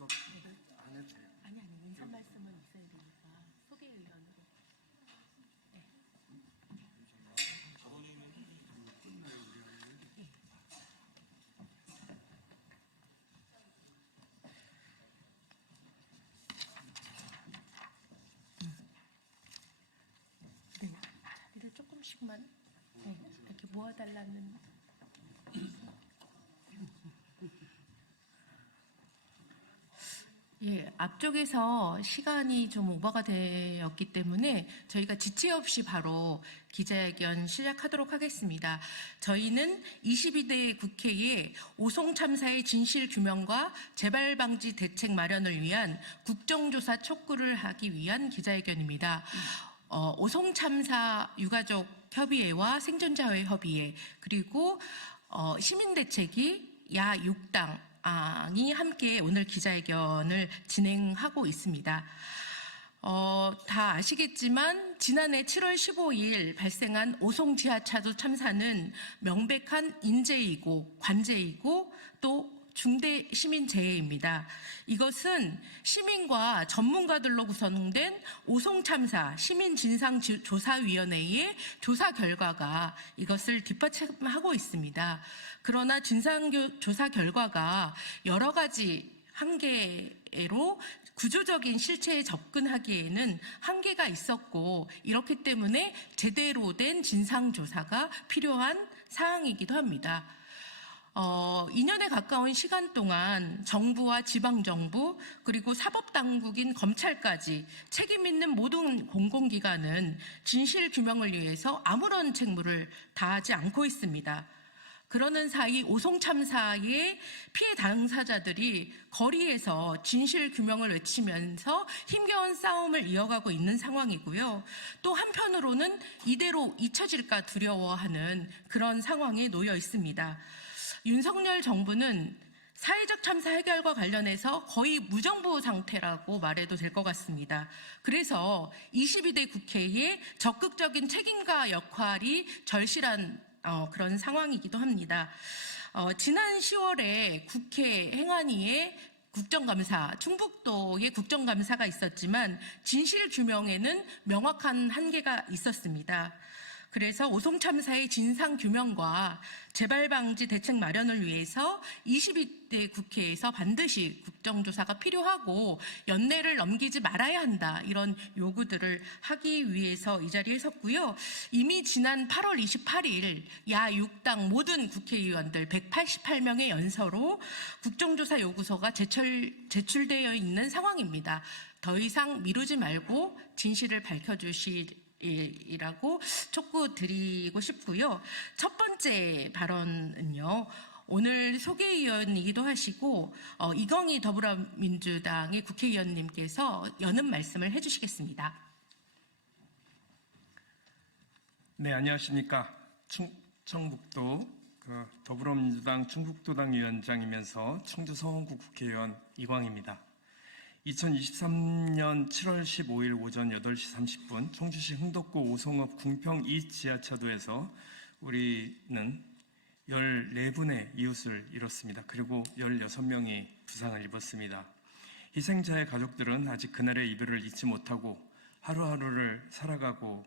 수업 안 해도 돼요. 아니 인사 말씀은 있어야 되니까 소개의원으로. 네. 끝나요 우리 하면. 네. 자리를 조금씩만 이렇게 모아달라는. 예, 앞쪽에서 시간이 좀 오버가 되었기 때문에 저희가 지체 없이 바로 기자회견 시작하도록 하겠습니다. 저희는 22대 국회에 오송 참사의 진실 규명과 재발 방지 대책 마련을 위한 국정조사 촉구를 하기 위한 기자회견입니다. 오송 참사 유가족 협의회와 생존자회 협의회 그리고 시민대책위 야 6당 이 함께 오늘 기자회견을 진행하고 있습니다. 다 아시겠지만 지난해 7월 15일 발생한 오송 지하차도 참사는 명백한 인재이고 관재이고 또 중대 시민재해입니다. 이것은 시민과 전문가들로 구성된 오송참사 시민진상조사위원회의 조사 결과가 이것을 뒷받침하고 있습니다. 그러나 진상조사 결과가 여러 가지 한계로 구조적인 실체에 접근하기에는 한계가 있었고 이렇기 때문에 제대로 된 진상조사가 필요한 사항이기도 합니다. 2년에 가까운 시간 동안 정부와 지방정부 그리고 사법당국인 검찰까지 책임 있는 모든 공공기관은 진실규명을 위해서 아무런 책무를 다하지 않고 있습니다. 그러는 사이 오송참사의 피해 당사자들이 거리에서 진실규명을 외치면서 힘겨운 싸움을 이어가고 있는 상황이고요. 또 한편으로는 이대로 잊혀질까 두려워하는 그런 상황에 놓여 있습니다. 윤석열 정부는 사회적 참사 해결과 관련해서 거의 무정부 상태라고 말해도 될 것 같습니다. 그래서 22대 국회의 적극적인 책임과 역할이 절실한 그런 상황이기도 합니다. 지난 10월에 국회 행안위에 국정감사, 충북도의 국정감사가 있었지만 진실규명에는 명확한 한계가 있었습니다. 그래서 오송참사의 진상규명과 재발방지 대책 마련을 위해서 22대 국회에서 반드시 국정조사가 필요하고 연내를 넘기지 말아야 한다 이런 요구들을 하기 위해서 이 자리에 섰고요. 이미 지난 8월 28일 야 6당 모든 국회의원들 188명의 연서로 국정조사 요구서가 제출되어 있는 상황입니다. 더 이상 미루지 말고 진실을 밝혀주시라고 촉구드리고 싶고요. 첫 번째 발언은요. 오늘 소개위원이기도 하시고 이건희 더불어민주당의 국회의원님께서 여는 말씀을 해주시겠습니다. 네, 안녕하십니까. 충청북도 더불어민주당 충북도당 위원장이면서 청주 서원구 국회의원 이광입니다. 2023년 7월 15일 오전 8시 30분 청주시 흥덕구 오송읍 궁평 2 지하차도에서 우리는 14분의 이웃을 잃었습니다. 그리고 16명이 부상을 입었습니다. 희생자의 가족들은 아직 그날의 이별을 잊지 못하고 하루하루를 살아가고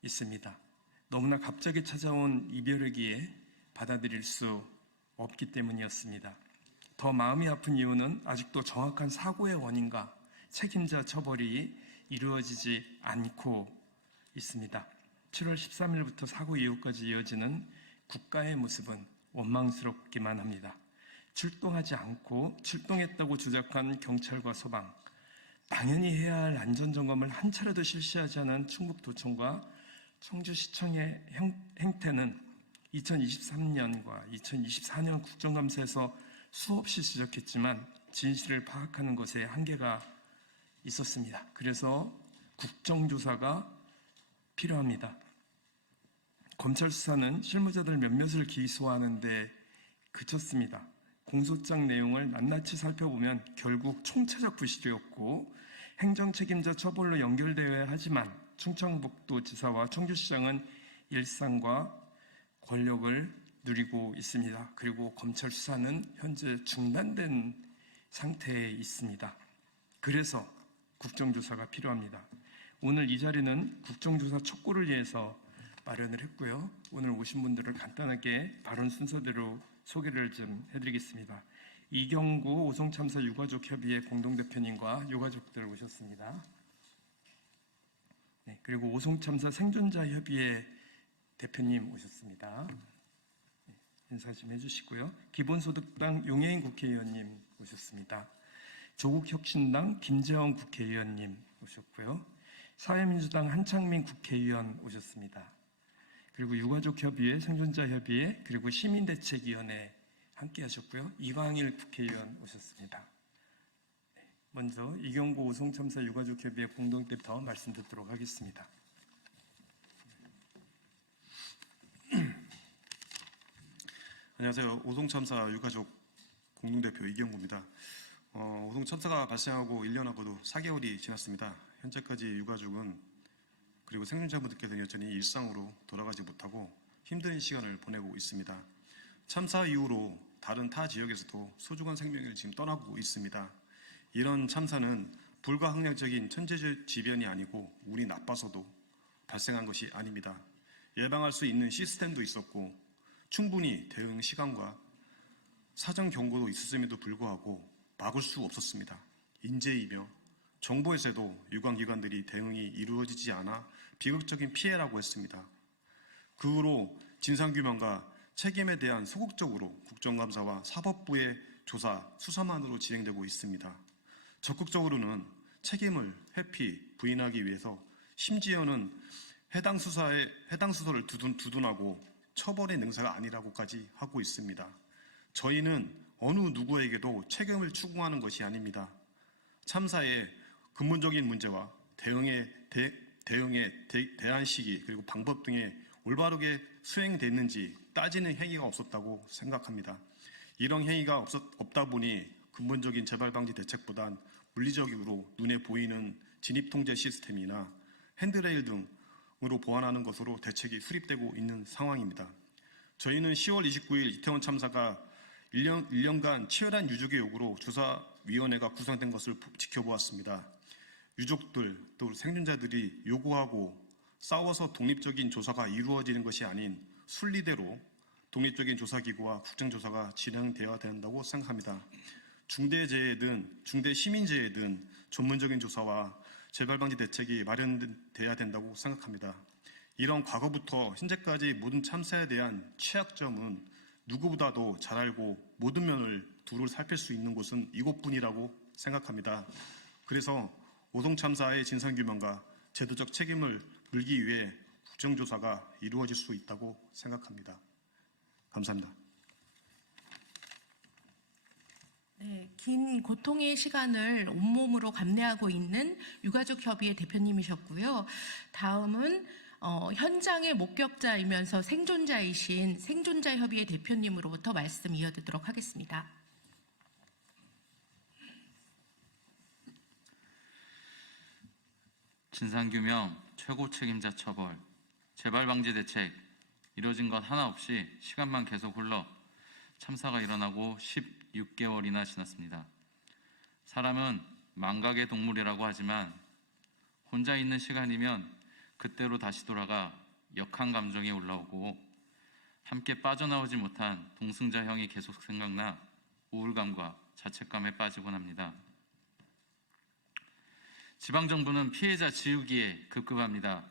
있습니다. 너무나 갑자기 찾아온 이별이기에 받아들일 수 없기 때문이었습니다. 더 마음이 아픈 이유는 아직도 정확한 사고의 원인과 책임자 처벌이 이루어지지 않고 있습니다. 7월 13일부터 사고 이후까지 이어지는 국가의 모습은 원망스럽기만 합니다. 출동하지 않고 출동했다고 주장한 경찰과 소방, 당연히 해야 할 안전점검을 한 차례도 실시하지 않은 충북도청과 청주시청의 행태는 2023년과 2024년 국정감사에서 수없이 지적했지만 진실을 파악하는 것에 한계가 있었습니다. 그래서 국정조사가 필요합니다. 검찰 수사는 실무자들 몇몇을 기소하는 데 그쳤습니다. 공소장 내용을 낱낱이 살펴보면 결국 총체적 부실이었고 행정 책임자 처벌로 연결되어야 하지만 충청북도지사와 청주시장은 일상과 권력을 누리고 있습니다. 그리고 검찰 수사는 현재 중단된 상태에 있습니다. 그래서 국정조사가 필요합니다. 오늘 이 자리는 국정조사 촉구를 위해서 마련을 했고요. 오늘 오신 분들을 간단하게 발언 순서대로 소개를 좀 해드리겠습니다. 이경구 오송참사 유가족협의회 공동대표님과 유가족들 오셨습니다. 네, 그리고 오송참사 생존자협의회 대표님 오셨습니다. 네, 인사 좀 해주시고요. 기본소득당 용해인 국회의원님 오셨습니다. 조국혁신당 김재원 국회의원님 오셨고요. 사회민주당 한창민 국회의원 오셨습니다. 그리고 유가족협의회, 생존자협의회, 그리고 시민대책위원회 함께 하셨고요. 이광일 국회의원 오셨습니다. 네, 먼저 이경구 오송참사 유가족협의회 공동대표 말씀 듣도록 하겠습니다. 안녕하세요. 오송참사 유가족 공동대표 이경구입니다. 오송참사가 발생하고 1년하고도 4개월이 지났습니다. 현재까지 유가족은 그리고 생존자분들께서는 여전히 일상으로 돌아가지 못하고 힘든 시간을 보내고 있습니다. 참사 이후로 다른 타 지역에서도 소중한 생명을 지금 떠나고 있습니다. 이런 참사는 불가항력적인 천재지변이 아니고 운이 나빠서도 발생한 것이 아닙니다. 예방할 수 있는 시스템도 있었고 충분히 대응 시간과 사전 경고도 있었음에도 불구하고 막을 수 없었습니다. 인재이며 정부에서도 유관기관들이 대응이 이루어지지 않아 비극적인 피해라고 했습니다. 그 후로 진상규명과 책임에 대한 소극적으로 국정감사와 사법부의 조사, 수사만으로 진행되고 있습니다. 적극적으로는 책임을 회피, 부인하기 위해서 심지어는 해당 수사를 두둔하고 처벌의 능사가 아니라고까지 하고 있습니다. 저희는 어느 누구에게도 책임을 추궁하는 것이 아닙니다. 참사의 근본적인 문제와 대응의 대안 시기 그리고 방법 등에 올바르게 수행됐는지 따지는 행위가 없었다고 생각합니다. 이런 행위가 없다 보니 근본적인 재발 방지 대책보단 물리적으로 눈에 보이는 진입 통제 시스템이나 핸드레일 등으로 보완하는 것으로 대책이 수립되고 있는 상황입니다. 저희는 10월 29일 이태원 참사가 1년간 치열한 유족의 요구로 조사위원회가 구성된 것을 지켜보았습니다. 유족들 또 생존자들이 요구하고 싸워서 독립적인 조사가 이루어지는 것이 아닌 순리대로 독립적인 조사기구와 국정조사가 진행되어야 된다고 생각합니다. 중대재해든 중대시민재해든 전문적인 조사와 재발방지 대책이 마련돼야 된다고 생각합니다. 이런 과거부터 현재까지 모든 참사에 대한 취약점은 누구보다도 잘 알고 모든 면을 두루 살필 수 있는 곳은 이곳뿐이라고 생각합니다. 그래서 오송참사의 진상규명과 제도적 책임을 물기 위해 국정조사가 이루어질 수 있다고 생각합니다. 감사합니다. 네, 긴 고통의 시간을 온몸으로 감내하고 있는 유가족협의회 대표님이셨고요. 다음은 현장의 목격자이면서 생존자이신 생존자협의회 대표님으로부터 말씀 이어듣도록 하겠습니다. 진상규명, 최고 책임자 처벌, 재발방지 대책 이뤄진 것 하나 없이 시간만 계속 흘러 참사가 일어나고 16개월이나 지났습니다. 사람은 망각의 동물이라고 하지만 혼자 있는 시간이면 그때로 다시 돌아가 역한 감정이 올라오고 함께 빠져나오지 못한 동승자 형이 계속 생각나 우울감과 자책감에 빠지곤 합니다. 지방정부는 피해자 지우기에 급급합니다.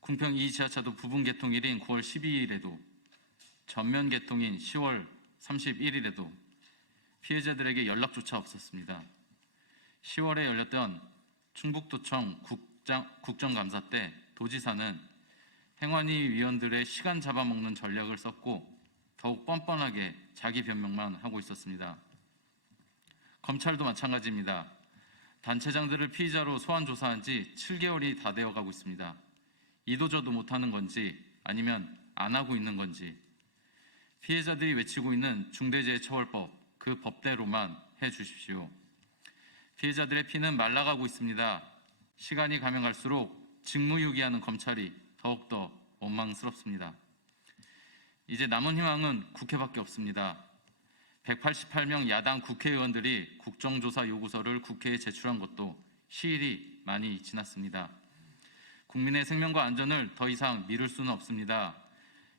궁평 2지하차도 부분 개통일인 9월 12일에도 전면 개통인 10월 31일에도 피해자들에게 연락조차 없었습니다. 10월에 열렸던 충북도청 국정감사 때 도지사는 행안위 위원들의 시간 잡아먹는 전략을 썼고 더욱 뻔뻔하게 자기 변명만 하고 있었습니다. 검찰도 마찬가지입니다. 단체장들을 피의자로 소환 조사한 지 7개월이 다 되어가고 있습니다. 이도저도 못하는 건지 아니면 안 하고 있는 건지 피해자들이 외치고 있는 중대재해처벌법 그 법대로만 해주십시오. 피해자들의 피는 말라가고 있습니다. 시간이 가면 갈수록 직무유기하는 검찰이 더욱더 원망스럽습니다. 이제 남은 희망은 국회밖에 없습니다. 188명 야당 국회의원들이 국정조사 요구서를 국회에 제출한 것도 시일이 많이 지났습니다. 국민의 생명과 안전을 더 이상 미룰 수는 없습니다.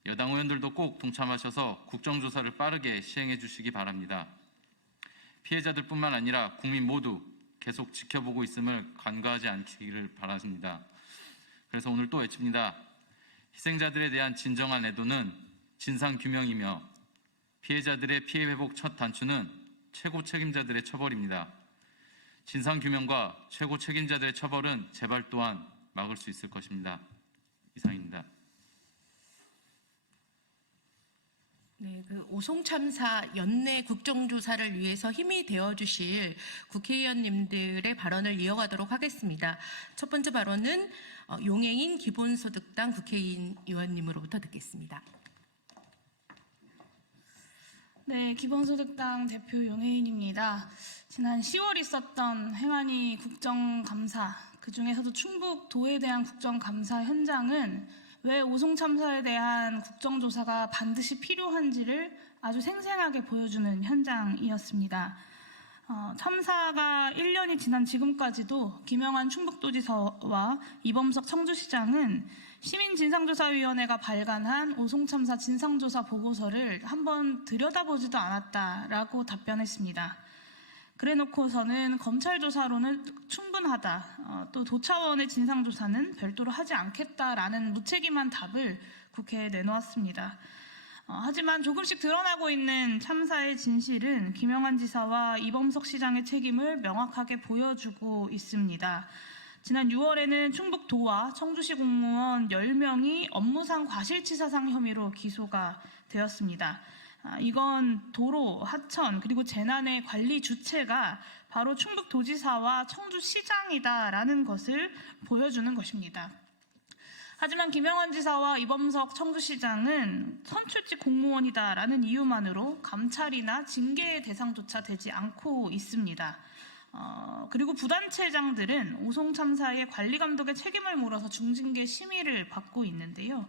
여당 의원들도 꼭 동참하셔서 국정조사를 빠르게 시행해 주시기 바랍니다. 피해자들뿐만 아니라 국민 모두 계속 지켜보고 있음을 간과하지 않기를 바랍니다. 그래서 오늘 또 외칩니다. 희생자들에 대한 진정한 애도는 진상규명이며 피해자들의 피해 회복 첫 단추는 최고 책임자들의 처벌입니다. 진상규명과 최고 책임자들의 처벌은 재발 또한 막을 수 있을 것입니다. 이상입니다. 네, 그 오송 참사 연내 국정조사를 위해서 힘이 되어주실 국회의원님들의 발언을 이어가도록 하겠습니다. 첫 번째 발언은 용해인 기본소득당 국회의원님으로부터 듣겠습니다. 네, 기본소득당 대표 용혜인입니다. 지난 10월 있었던 행안위 국정감사, 그중에서도 충북 도에 대한 국정감사 현장은 왜 오송 참사에 대한 국정조사가 반드시 필요한지를 아주 생생하게 보여주는 현장이었습니다. 참사가 1년이 지난 지금까지도 김영환 충북도지사와 이범석 청주시장은 시민진상조사위원회가 발간한 오송참사 진상조사 보고서를 한번 들여다보지도 않았다라고 답변했습니다. 그래놓고서는 검찰 조사로는 충분하다, 또 도차원의 진상조사는 별도로 하지 않겠다라는 무책임한 답을 국회에 내놓았습니다. 하지만 조금씩 드러나고 있는 참사의 진실은 김영환 지사와 이범석 시장의 책임을 명확하게 보여주고 있습니다. 지난 6월에는 충북도와 청주시 공무원 10명이 업무상 과실치사상 혐의로 기소가 되었습니다. 이건 도로, 하천, 그리고 재난의 관리 주체가 바로 충북도지사와 청주시장이다라는 것을 보여주는 것입니다. 하지만 김영환 지사와 이범석 청주시장은 선출직 공무원이다라는 이유만으로 감찰이나 징계의 대상조차 되지 않고 있습니다. 그리고 부단체장들은 오송 참사의 관리 감독의 책임을 물어서 중징계 심의를 받고 있는데요.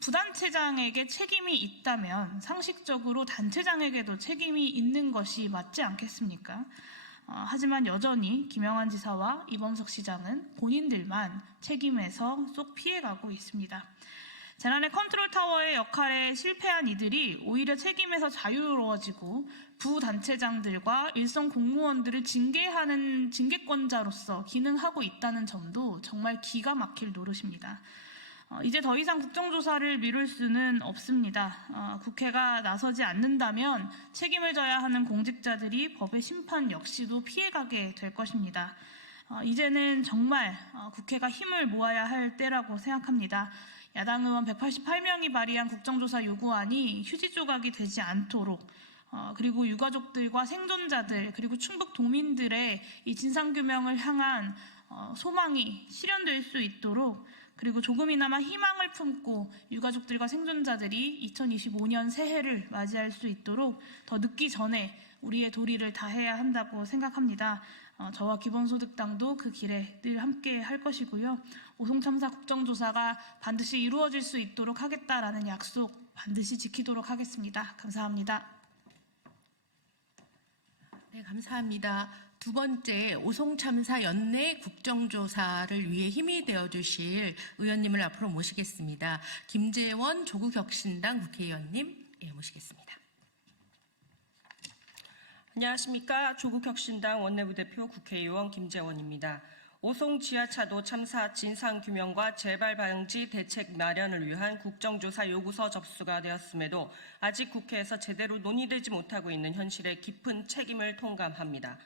부단체장에게 책임이 있다면 상식적으로 단체장에게도 책임이 있는 것이 맞지 않겠습니까? 하지만 여전히 김영환 지사와 이범석 시장은 본인들만 책임에서 쏙 피해가고 있습니다. 재난의 컨트롤 타워의 역할에 실패한 이들이 오히려 책임에서 자유로워지고 부단체장들과 일선 공무원들을 징계하는 징계권자로서 기능하고 있다는 점도 정말 기가 막힐 노릇입니다. 이제 더 이상 국정조사를 미룰 수는 없습니다. 국회가 나서지 않는다면 책임을 져야 하는 공직자들이 법의 심판 역시도 피해가게 될 것입니다. 이제는 정말 국회가 힘을 모아야 할 때라고 생각합니다. 야당 의원 188명이 발의한 국정조사 요구안이 휴지 조각이 되지 않도록, 그리고 유가족들과 생존자들, 그리고 충북 도민들의 이 진상규명을 향한 소망이 실현될 수 있도록, 그리고 조금이나마 희망을 품고 유가족들과 생존자들이 2025년 새해를 맞이할 수 있도록 더 늦기 전에 우리의 도리를 다해야 한다고 생각합니다. 저와 기본소득당도 그 길에 늘 함께 할 것이고요. 오송참사 국정조사가 반드시 이루어질 수 있도록 하겠다라는 약속 반드시 지키도록 하겠습니다. 감사합니다. 네, 감사합니다. 두 번째, 오송참사 연내 국정조사를 위해 힘이 되어주실 의원님을 앞으로 모시겠습니다. 김재원 조국혁신당 국회의원님, 모시겠습니다. 안녕하십니까. 조국혁신당 원내부대표 국회의원 김재원입니다. 오송 지하차도 참사 진상규명과 재발방지 대책 마련을 위한 국정조사 요구서 접수가 되었음에도 아직 국회에서 제대로 논의되지 못하고 있는 현실에 깊은 책임을 통감합니다.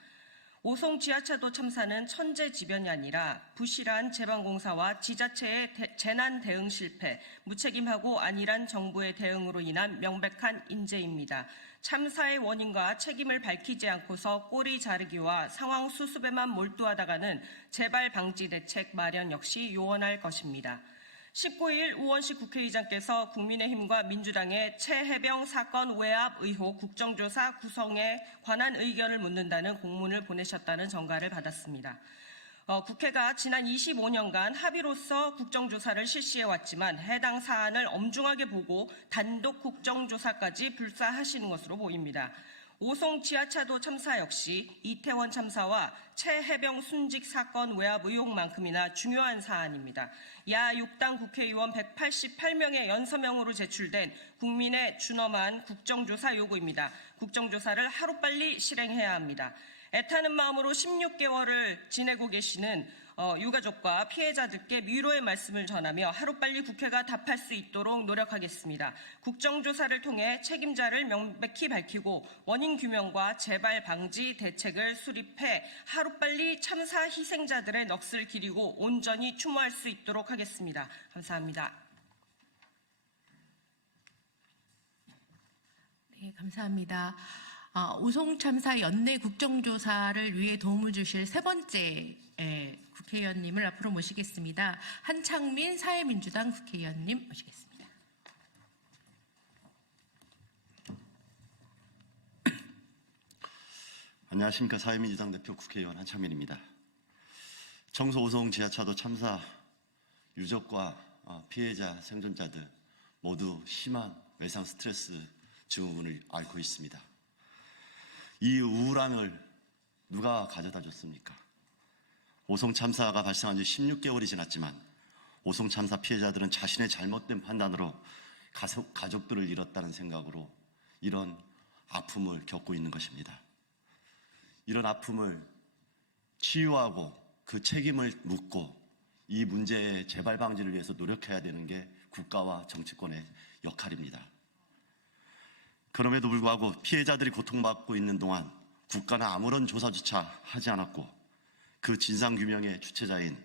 오송 지하차도 참사는 천재지변이 아니라 부실한 제방공사와 지자체의 재난 대응 실패, 무책임하고 안일한 정부의 대응으로 인한 명백한 인재입니다. 참사의 원인과 책임을 밝히지 않고서 꼬리 자르기와 상황 수습에만 몰두하다가는 재발 방지 대책 마련 역시 요원할 것입니다. 19일 우원식 국회의장께서 국민의힘과 민주당의 최혜병 사건 외압 의혹 국정조사 구성에 관한 의견을 묻는다는 공문을 보내셨다는 전가를 받았습니다. 국회가 지난 25년간 합의로서 국정조사를 실시해왔지만 해당 사안을 엄중하게 보고 단독 국정조사까지 불사하시는 것으로 보입니다. 오송 지하차도 참사 역시 이태원 참사와 최해병 순직 사건 외압 의혹만큼이나 중요한 사안입니다. 야 6당 국회의원 188명의 연서명으로 제출된 국민의 준엄한 국정조사 요구입니다. 국정조사를 하루빨리 실행해야 합니다. 애타는 마음으로 16개월을 지내고 계시는 유가족과 피해자들께 위로의 말씀을 전하며 하루빨리 국회가 답할 수 있도록 노력하겠습니다. 국정조사를 통해 책임자를 명백히 밝히고 원인 규명과 재발 방지 대책을 수립해 하루빨리 참사 희생자들의 넋을 기리고 온전히 추모할 수 있도록 하겠습니다. 감사합니다. 네, 감사합니다. 오송 참사 연내 국정조사를 위해 도움을 주실 세 번째 국회의원님을 앞으로 모시겠습니다. 한창민 사회민주당 국회의원님 모시겠습니다. 안녕하십니까. 사회민주당 대표 국회의원 한창민입니다. 청소 오송 지하차도 참사 유족과 피해자 생존자들 모두 심한 외상 스트레스 증후군을 앓고 있습니다. 이 우울함을 누가 가져다 줬습니까? 오송 참사가 발생한 지 16개월이 지났지만 오송 참사 피해자들은 자신의 잘못된 판단으로 가족들을 잃었다는 생각으로 이런 아픔을 겪고 있는 것입니다. 이런 아픔을 치유하고 그 책임을 묻고 이 문제의 재발 방지를 위해서 노력해야 되는 게 국가와 정치권의 역할입니다. 그럼에도 불구하고 피해자들이 고통받고 있는 동안 국가는 아무런 조사조차 하지 않았고 그 진상규명의 주체자인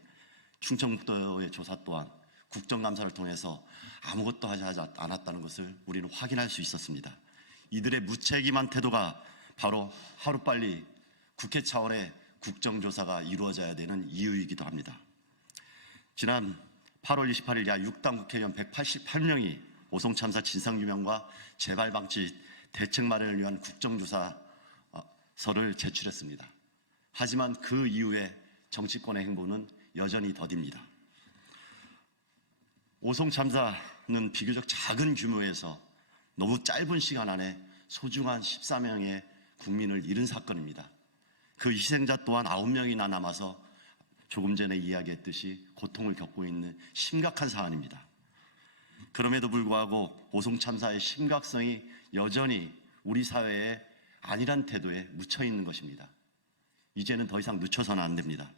충청북도의 조사 또한 국정감사를 통해서 아무것도 하지 않았다는 것을 우리는 확인할 수 있었습니다. 이들의 무책임한 태도가 바로 하루빨리 국회 차원의 국정조사가 이루어져야 되는 이유이기도 합니다. 지난 8월 28일 야 6당 국회의원 188명이 오송 참사 진상규명과 재발방지 대책 마련을 위한 국정조사서를 제출했습니다. 하지만 그 이후에 정치권의 행보는 여전히 더딥니다. 오송 참사는 비교적 작은 규모에서 너무 짧은 시간 안에 소중한 14명의 국민을 잃은 사건입니다. 그 희생자 또한 9명이나 남아서 조금 전에 이야기했듯이 고통을 겪고 있는 심각한 사안입니다. 그럼에도 불구하고 오송 참사의 심각성이 여전히 우리 사회의 안일한 태도에 묻혀 있는 것입니다. 이제는 더 이상 늦춰서는 안 됩니다.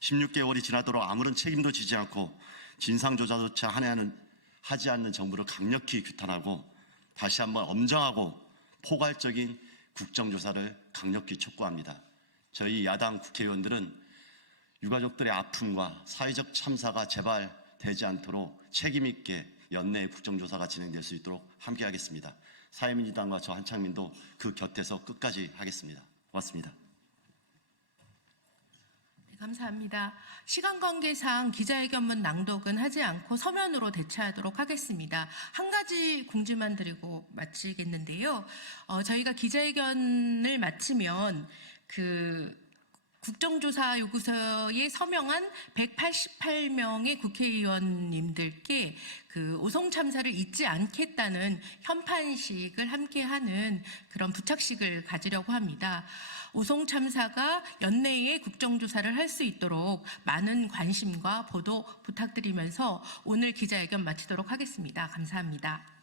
16개월이 지나도록 아무런 책임도 지지 않고 진상조사조차 하지 않는 정부를 강력히 규탄하고 다시 한번 엄정하고 포괄적인 국정조사를 강력히 촉구합니다. 저희 야당 국회의원들은 유가족들의 아픔과 사회적 참사가 재발되지 않도록 책임있게 연내 국정조사가 진행될 수 있도록 함께하겠습니다. 사회민주당과 저 한창민도 그 곁에서 끝까지 하겠습니다. 고맙습니다. 네, 감사합니다. 시간 관계상 기자회견문 낭독은 하지 않고 서면으로 대체하도록 하겠습니다. 한 가지 공지만 드리고 마치겠는데요. 저희가 기자회견을 마치면 국정조사 요구서에 서명한 188명의 국회의원님들께 오송 참사를 잊지 않겠다는 현판식을 함께하는 그런 부착식을 가지려고 합니다. 오송 참사가 연내에 국정조사를 할 수 있도록 많은 관심과 보도 부탁드리면서 오늘 기자회견 마치도록 하겠습니다. 감사합니다.